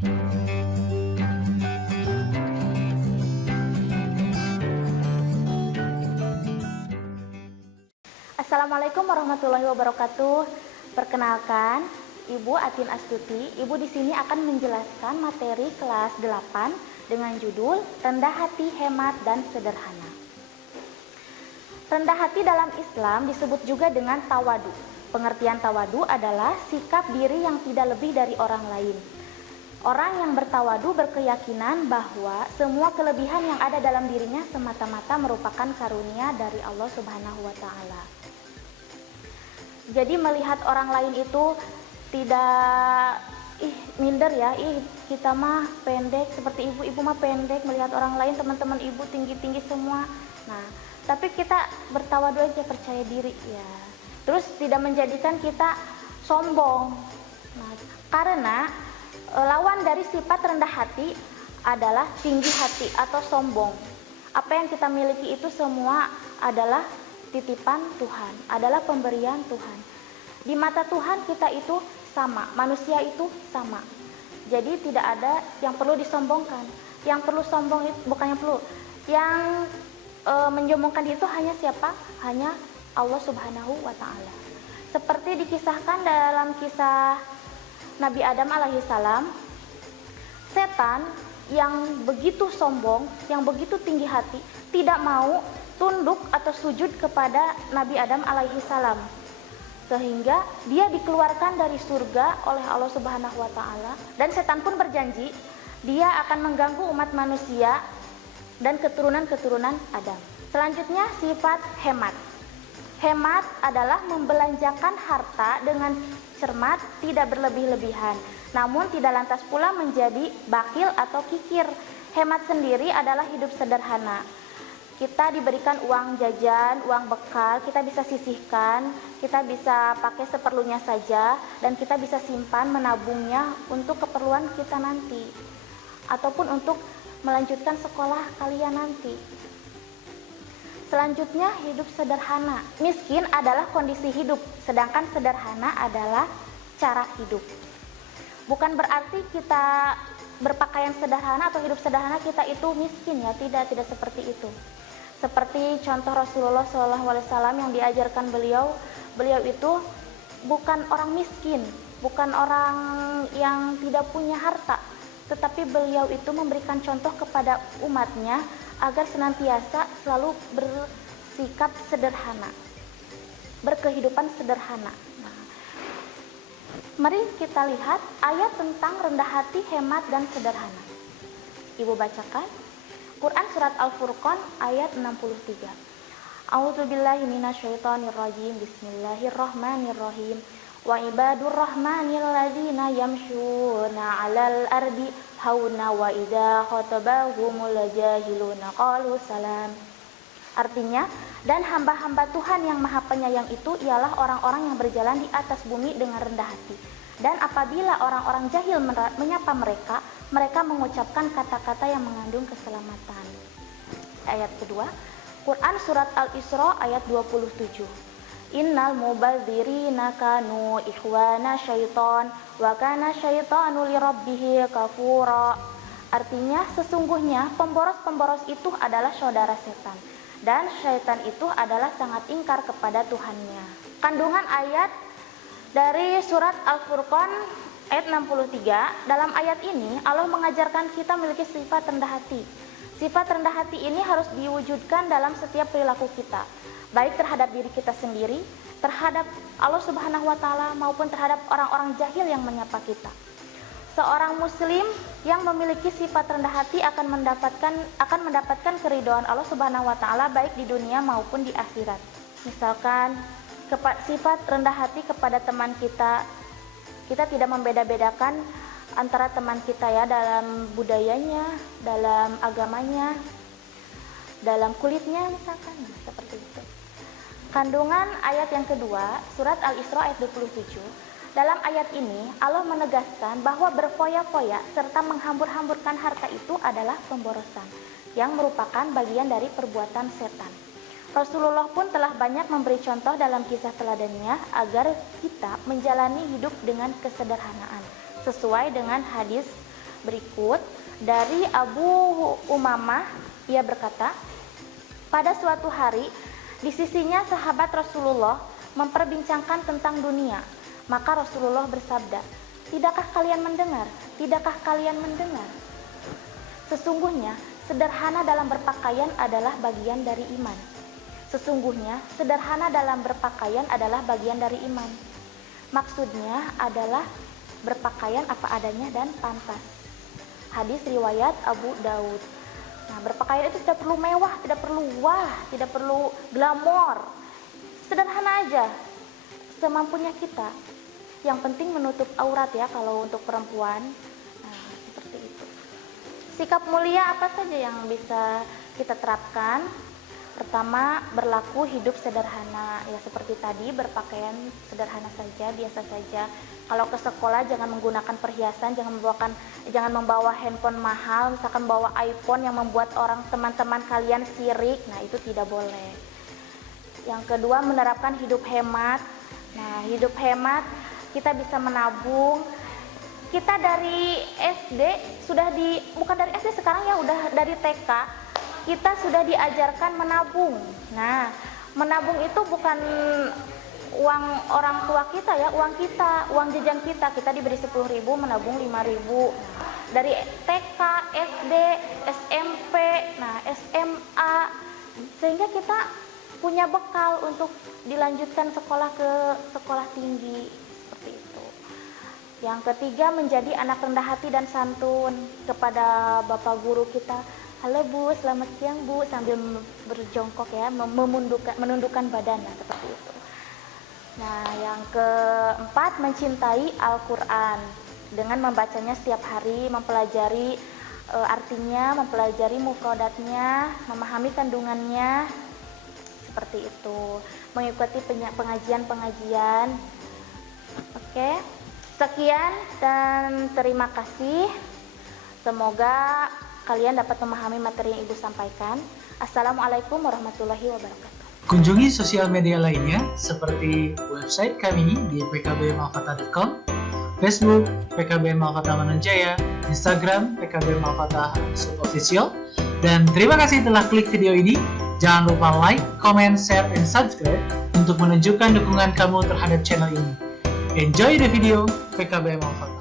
Assalamualaikum warahmatullahi wabarakatuh. Perkenalkan, Ibu Atin Astuti. Ibu di sini akan menjelaskan materi kelas 8 dengan judul Rendah Hati, Hemat, dan Sederhana. Rendah hati dalam Islam disebut juga dengan tawadu. Pengertian tawadu adalah sikap diri yang tidak lebih dari orang lain. Orang yang bertawadu berkeyakinan bahwa semua kelebihan yang ada dalam dirinya semata-mata merupakan karunia dari Allah Subhanahu wa Ta'ala. Jadi melihat orang lain itu tidak minder ya, kita mah pendek, seperti ibu mah pendek, melihat orang lain teman-teman ibu tinggi-tinggi semua. Nah, tapi kita bertawadu aja, percaya diri ya. Terus tidak menjadikan kita sombong. Nah, karena lawan dari sifat rendah hati adalah tinggi hati atau sombong. Apa yang kita miliki itu semua adalah titipan Tuhan, adalah pemberian Tuhan. Di mata Tuhan kita itu sama, manusia itu sama. Jadi tidak ada yang perlu disombongkan. Yang perlu sombong itu bukan yang perlu. Yang menyombongkan itu hanya siapa? Hanya Allah Subhanahu wa Ta'ala. Seperti dikisahkan dalam kisah Nabi Adam alaihissalam, setan yang begitu sombong, yang begitu tinggi hati, tidak mau tunduk atau sujud kepada Nabi Adam alaihissalam, sehingga dia dikeluarkan dari surga oleh Allah Subhanahu wa Ta'ala. Dan setan pun berjanji dia akan mengganggu umat manusia dan keturunan-keturunan Adam. Selanjutnya sifat hemat. Hemat adalah membelanjakan harta dengan cermat, tidak berlebih-lebihan, namun tidak lantas pula menjadi bakil atau kikir. Hemat sendiri adalah hidup sederhana. Kita diberikan uang jajan, uang bekal, kita bisa sisihkan, kita bisa pakai seperlunya saja, dan kita bisa simpan, menabungnya untuk keperluan kita nanti, ataupun untuk melanjutkan sekolah kalian nanti. Selanjutnya hidup sederhana. Miskin adalah kondisi hidup, sedangkan sederhana adalah cara hidup. Bukan berarti kita berpakaian sederhana atau hidup sederhana kita itu miskin ya, tidak seperti itu. Seperti contoh Rasulullah SAW yang diajarkan beliau itu bukan orang miskin, bukan orang yang tidak punya harta, tetapi beliau itu memberikan contoh kepada umatnya agar senantiasa selalu bersikap sederhana, berkehidupan sederhana. Nah, mari kita lihat ayat tentang rendah hati, hemat, dan sederhana. Ibu bacakan Quran surat Al-Furqan ayat 63. A'udzubillahi minasyaitonirrajim. Bismillahirrahmanirrahim. Wa ibadur rahmanil ladzina yamshuna 'alal ardi hauna wa idza khatabahumul jahiluna qalu salam. Artinya, dan hamba-hamba Tuhan yang Maha Penyayang itu ialah orang-orang yang berjalan di atas bumi dengan rendah hati. Dan apabila orang-orang jahil menyapa mereka, mereka mengucapkan kata-kata yang mengandung keselamatan. Ayat kedua, Quran surat Al-Isra ayat 27. Innal mubadzirina kanu ikhwana syaiton wa kana syaitanu lirabbih kafura. Artinya, sesungguhnya pemboros-pemboros itu adalah saudara setan, dan syaitan itu adalah sangat ingkar kepada Tuhannya. Kandungan ayat dari surat Al-Furqan ayat 63, dalam ayat ini Allah mengajarkan kita memiliki sifat rendah hati. Sifat rendah hati ini harus diwujudkan dalam setiap perilaku kita, baik terhadap diri kita sendiri, terhadap Allah Subhanahu wa Ta'ala, maupun terhadap orang-orang jahil yang menyapa kita. Seorang muslim yang memiliki sifat rendah hati akan mendapatkan keridhaan Allah Subhanahu wa Ta'ala baik di dunia maupun di akhirat. Misalkan sifat rendah hati kepada teman kita, kita tidak membeda-bedakan antara teman kita ya, dalam budayanya, dalam agamanya, dalam kulitnya misalkan, seperti itu. Kandungan ayat yang kedua, surat Al-Isra ayat 27. Dalam ayat ini Allah menegaskan bahwa berfoya-foya serta menghambur-hamburkan harta itu adalah pemborosan, yang merupakan bagian dari perbuatan setan. Rasulullah pun telah banyak memberi contoh dalam kisah teladannya agar kita menjalani hidup dengan kesederhanaan, sesuai dengan hadis berikut dari Abu Umamah. Ia berkata, pada suatu hari di sisinya sahabat Rasulullah memperbincangkan tentang dunia. Maka Rasulullah bersabda, tidakkah kalian mendengar? Tidakkah kalian mendengar? Sesungguhnya sederhana dalam berpakaian adalah bagian dari iman. Sesungguhnya sederhana dalam berpakaian adalah bagian dari iman. Maksudnya adalah berpakaian apa adanya dan pantas. Hadis riwayat Abu Daud. Nah, berpakaian itu tidak perlu mewah, tidak perlu wah, tidak perlu glamor. Sederhana aja, semampunya kita. Yang penting menutup aurat ya kalau untuk perempuan. Nah, seperti itu. Sikap mulia apa saja yang bisa kita terapkan? Pertama, berlaku hidup sederhana. Ya seperti tadi, berpakaian sederhana saja, biasa saja. Kalau ke sekolah jangan menggunakan perhiasan, jangan membawa handphone mahal, misalkan bawa iPhone yang membuat orang teman-teman kalian sirik. Nah, itu tidak boleh. Yang kedua, menerapkan hidup hemat. Nah, hidup hemat kita bisa menabung. Kita dari SD bukan dari SD sekarang ya, udah dari TK kita sudah diajarkan menabung. Nah, menabung itu bukan uang orang tua kita ya, uang kita, uang jajan kita. Kita diberi 10.000, menabung 5.000. Dari TK, SD, SMP, nah SMA, sehingga kita punya bekal untuk dilanjutkan sekolah ke sekolah tinggi, seperti itu. Yang ketiga, menjadi anak rendah hati dan santun kepada bapak guru kita. Halo Bu, selamat siang Bu, sambil berjongkok ya, menundukkan badan, nah, seperti itu. Nah, yang keempat, mencintai Al-Quran dengan membacanya setiap hari, mempelajari artinya, mempelajari mufradatnya, memahami kandungannya, seperti itu. Mengikuti pengajian-pengajian. Oke, sekian dan terima kasih. Semoga kalian dapat memahami materi yang Ibu sampaikan. Assalamualaikum warahmatullahi wabarakatuh. Kunjungi sosial media lainnya seperti website kami di pkbmalkata.com, Facebook PKB Malkata Manunjaya, Instagram PKB Malkata _official. Dan terima kasih telah klik video ini. Jangan lupa like, comment, share, and subscribe untuk menunjukkan dukungan kamu terhadap channel ini. Enjoy the video PKB Malkata.